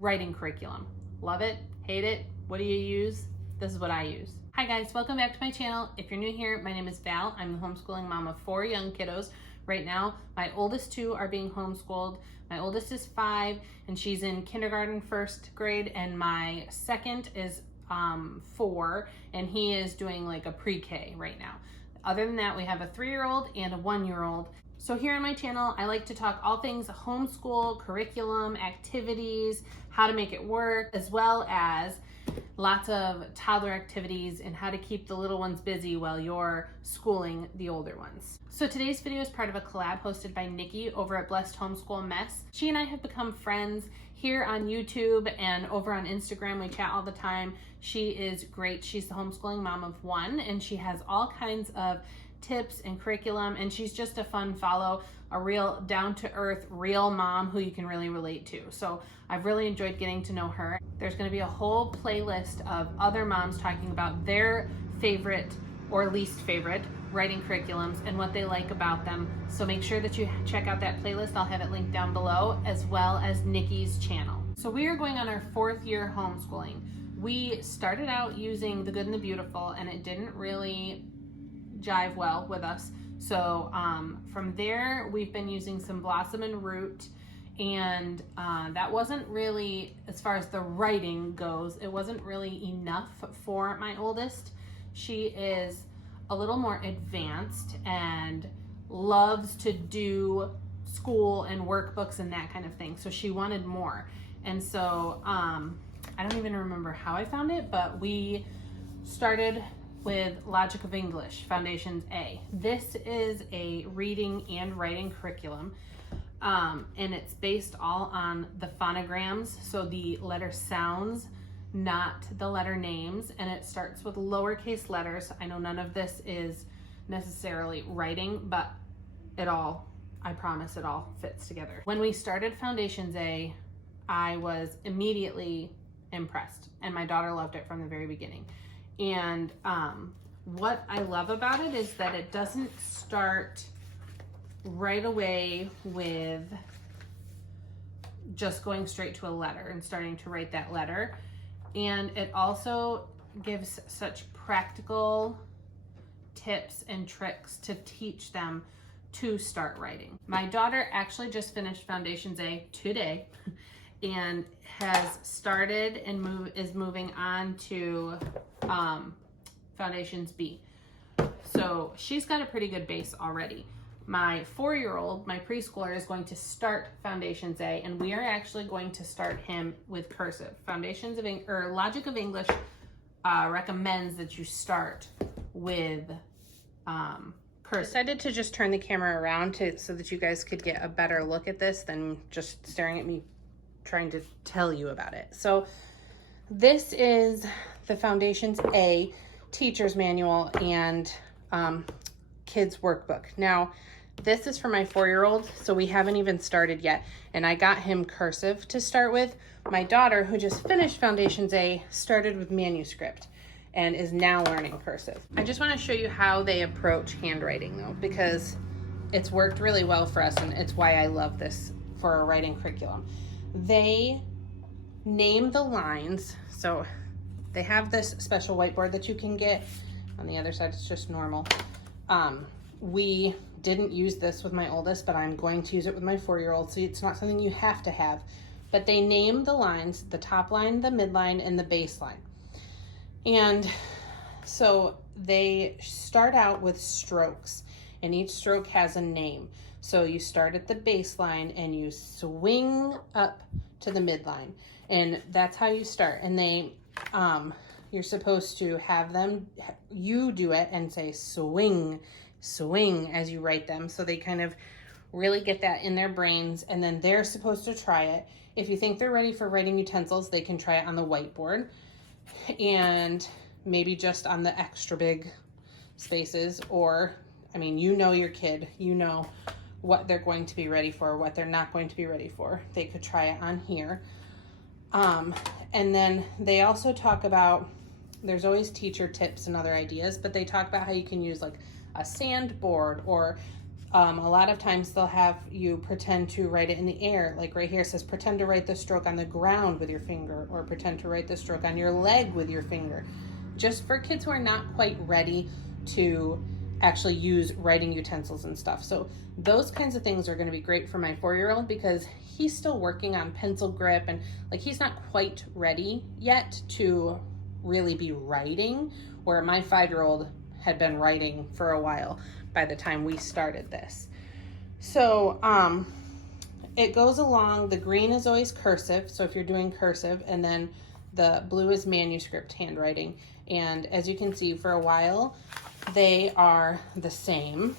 writing curriculum. Love it, hate it, what do you use? This is what I use. Hi guys, welcome back to my channel. If you're new here, my name is Val. I'm the homeschooling mom of 4 young kiddos. Right now, my oldest 2 are being homeschooled. My oldest is 5 and she's in kindergarten, 1st grade, and my second is 4 and he is doing like a pre-K right now. Other than that, we have a 3-year-old and a 1-year-old. So here on my channel, I like to talk all things homeschool, curriculum, activities, how to make it work, as well as lots of toddler activities and how to keep the little ones busy while you're schooling the older ones. So today's video is part of a collab hosted by Nickie over at Blessed Homeschool Mess. She and I have become friends here on YouTube and over on Instagram. We chat all the time. She is great. She's the homeschooling mom of 1 and she has all kinds of tips and curriculum, and she's just a fun follow, a real down-to-earth real mom who you can really relate to. So I've really enjoyed getting to know her. There's going to be a whole playlist of other moms talking about their favorite or least favorite writing curriculums and what they like about them. So make sure that you check out that playlist. I'll have it linked down below, as well as Nickie's channel. So we are going on our 4th year homeschooling. We started out using The Good and the Beautiful and it didn't really jive well with us. So from there, we've been using some Blossom and Root, and that wasn't really, as far as the writing goes, it wasn't really enough for my oldest. She is a little more advanced and loves to do school and workbooks and that kind of thing. So she wanted more. And so I don't even remember how I found it, but we started with Logic of English, Foundations A. This is a reading and writing curriculum, and it's based all on the phonograms, so the letter sounds, not the letter names, and it starts with lowercase letters. I know none of this is necessarily writing, but it all, I promise it all fits together. When we started Foundations A, I was immediately impressed, and my daughter loved it from the very beginning. And what I love about it is that it doesn't start right away with just going straight to a letter and starting to write that letter. And it also gives such practical tips and tricks to teach them to start writing. My daughter actually just finished Foundations A today and has started and is moving on to Foundations B. So she's got a pretty good base already. My 4-year-old, my preschooler, is going to start Foundations A, and we are actually going to start him with cursive. Logic of English recommends that you start with cursive. I decided to just turn the camera around so that you guys could get a better look at this than just staring at me trying to tell you about it. So this is the Foundations A teacher's manual and kids workbook. Now this is for my 4-year-old, so we haven't even started yet, and I got him cursive to start with. My daughter, who just finished Foundations A, started with manuscript and is now learning cursive. I just want to show you how they approach handwriting though, because it's worked really well for us, and it's why I love this for a writing curriculum. They name the lines. So they have this special whiteboard that you can get. On the other side, it's just normal. We didn't use this with my oldest, but I'm going to use it with my 4-year-old, so it's not something you have to have. But they name the lines, the top line, the midline, and the baseline. And so they start out with strokes, and each stroke has a name. So you start at the baseline and you swing up to the midline, and that's how you start. And they, you're supposed to have them, you do it and say swing, swing as you write them. So they kind of really get that in their brains, and then they're supposed to try it. If you think they're ready for writing utensils, they can try it on the whiteboard and maybe just on the extra big spaces, or, I mean, you know your kid, you know what they're going to be ready for, what they're not going to be ready for. They could try it on here. And then they also talk about, there's always teacher tips and other ideas, but they talk about how you can use like a sandboard or A lot of times they'll have you pretend to write it in the air. Like right here it says, pretend to write the stroke on the ground with your finger, or pretend to write the stroke on your leg with your finger. Just for kids who are not quite ready to actually use writing utensils and stuff. So those kinds of things are going to be great for my 4-year-old because he's still working on pencil grip and like he's not quite ready yet to really be writing, where my 5-year-old had been writing for a while by the time we started this. So it goes along, the green is always cursive, so if you're doing cursive, and then the blue is manuscript handwriting. And as you can see, for a while they are the same.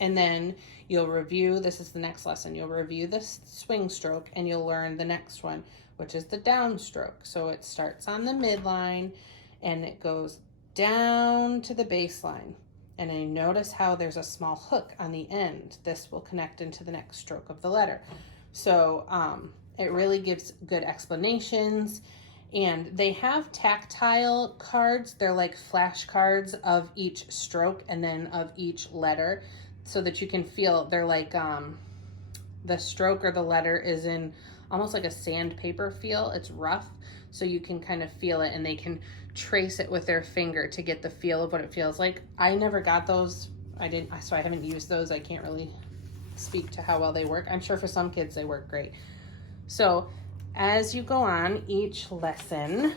And then you'll review, this is the next lesson, you'll review the swing stroke and you'll learn the next one, which is the downstroke. So it starts on the midline and it goes down to the baseline. And then notice how there's a small hook on the end. This will connect into the next stroke of the letter. So it really gives good explanations. And they have tactile cards. They're like flashcards of each stroke and then of each letter, so that you can feel, they're like the stroke or the letter is in almost like a sandpaper feel. It's rough, so you can kind of feel it, and they can trace it with their finger to get the feel of what it feels like. I never got those. So I haven't used those. I can't really speak to how well they work. I'm sure for some kids they work great. So as you go on each lesson,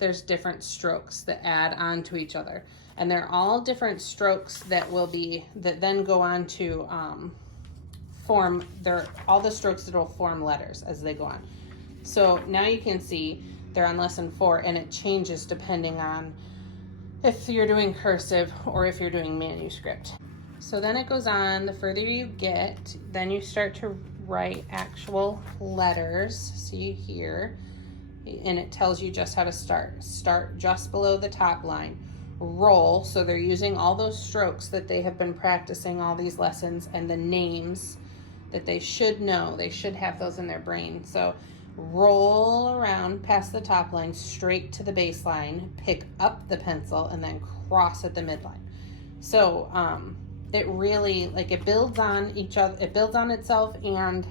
there's different strokes that add on to each other. And they're all different strokes that then go on to they're all the strokes that will form letters as they go on. So now you can see they're on lesson 4, and it changes depending on if you're doing cursive or if you're doing manuscript. So then it goes on, the further you get, then you start to write actual letters. See here, and it tells you just how to start. Start just below the top line. Roll, so they're using all those strokes that they have been practicing all these lessons and the names that they should know. They should have those in their brain. So roll around past the top line straight to the baseline, pick up the pencil, and then cross at the midline. So it really, like, it builds on each other, it builds on itself, and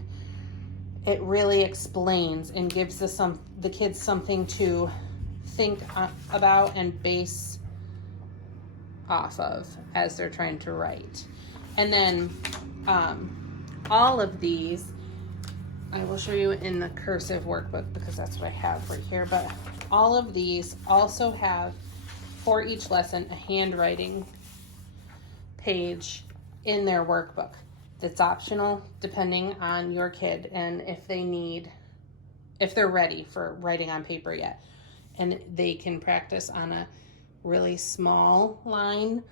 it really explains and gives the kids something to think about and base off of as they're trying to write. And then all of these I will show you in the cursive workbook because that's what I have right here, but all of these also have, for each lesson, a handwriting page in their workbook that's optional depending on your kid and if they're ready for writing on paper yet. And they can practice on a really small line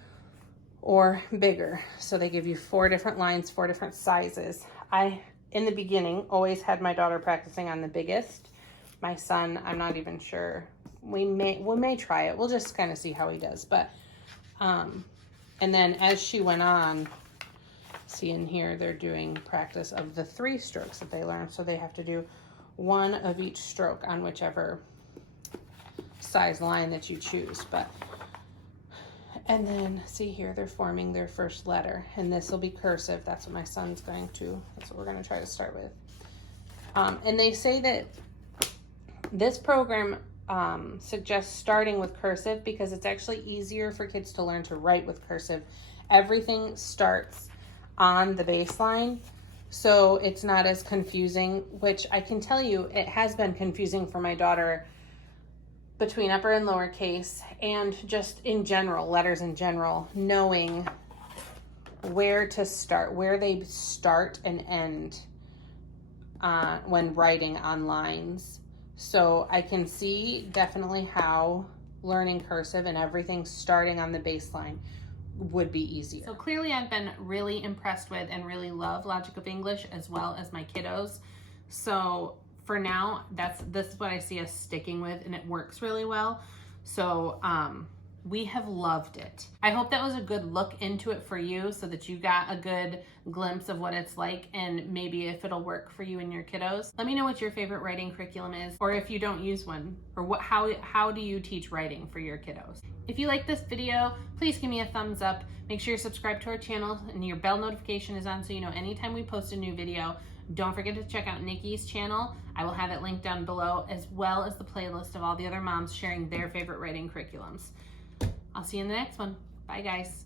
or bigger. So they give you 4 different lines, 4 different sizes. I, in the beginning, always had my daughter practicing on the biggest. My son, I'm not even sure. We may try it. We'll just kind of see how he does. But, and then as she went on, see in here, they're doing practice of the 3 strokes that they learned. So they have to do 1 of each stroke on whichever size line that you choose. And then see here, they're forming their first letter, and this will be cursive. That's what my son's that's what we're going to try to start with. And they say that this program suggests starting with cursive because it's actually easier for kids to learn to write with cursive. Everything starts on the baseline, so it's not as confusing, which I can tell you it has been confusing for my daughter between upper and lowercase, and just in general, letters in general, knowing where to start, where they start and end when writing on lines. So I can see definitely how learning cursive and everything starting on the baseline would be easier. So clearly I've been really impressed with and really love Logic of English as well as my kiddos. So for now, this is what I see us sticking with, and it works really well. So We have loved it. I hope that was a good look into it for you so that you got a good glimpse of what it's like and maybe if it'll work for you and your kiddos. Let me know what your favorite writing curriculum is, or if you don't use one, or how do you teach writing for your kiddos. If you like this video, please give me a thumbs up. Make sure you're subscribed to our channel and your bell notification is on so you know anytime we post a new video. Don't forget to check out Nickie's channel. I will have it linked down below, as well as the playlist of all the other moms sharing their favorite writing curriculums. I'll see you in the next one. Bye, guys.